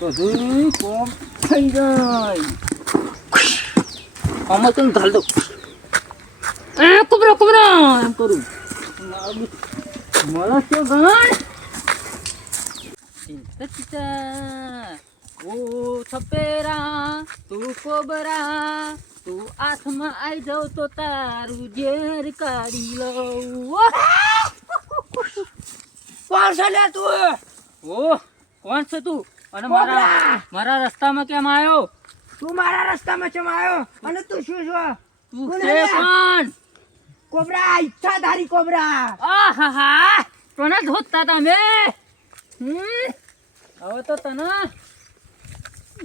બધું કોમ થઈ જાય. આમાં તો ઢાલ દો. કુબરો એમ કરું. મળે છે ભાઈ. ચિંતા ઓ છપેરા તું કોબરા તું હાથમાં આવી જાવ તો તારું ઝેર કાઢી લઉં. કોણ છે લે તું? ઓ કોણ છે તું? અને મારા રસ્તામાં કેમ આવ્યો? તું મારા રસ્તામાં કેમ આવ્યો? અને તું શું છો? તું છે કોણ? Cobra, ઈચ્છાધારી cobra. આહાહા કોને ધોતા તમે? હવે તો તને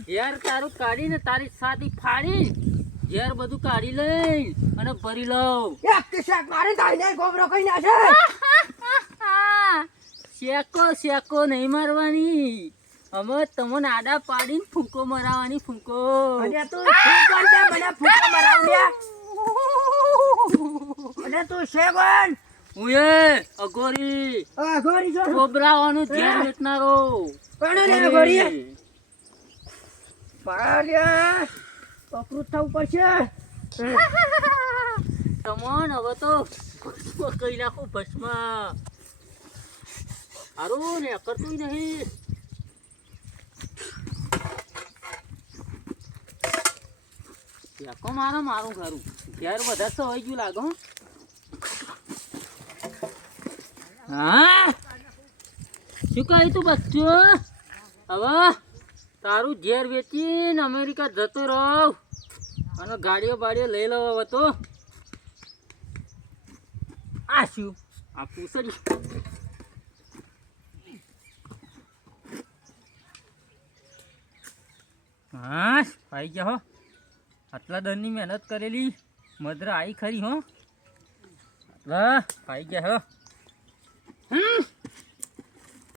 ઝેર તારું કાઢીને તારી સાદી ફાડી ઝેર બધું કાઢી લઈ અને ભરી લઉં. એક કિસ્સાક મારે તાઈને કોબરો કઈ ના છે. શેકો નહીં મારવાની. અમે તમને આડા પાડીને ફૂંકો મરાવાની ફૂંકો. અને તું શું કરતે મને ફૂંકો મરાવ્યા? અને તું છે કોણ? હું એ અઘોરી અઘોરી છો? કોબરાવાનું ઝેર વેચનારો. કોણ રે અઘોરી? પાડ્યા પકડું થવું પડશે. તમોન હવે તો ભસ્મ કહી નાખું ભસ્મ. હારું ને કરતું નહીં. મારું ઘરું ઘેર વધારે તો હોય ગયું લાગો. હા શું કહ્યું તું બચ્ચું? હવે તારું ઝેર વેચીને અમેરિકા જતો રહો અને ગાડીઓ બાડીઓ લઈ લો. હવે તો આ શું આ પૂછડી હા ભાઈ ગયા હો. આટલા દરની મહેનત કરેલી મદરા આવી ખરી હો. આટલા ભાઈ ગયા હો.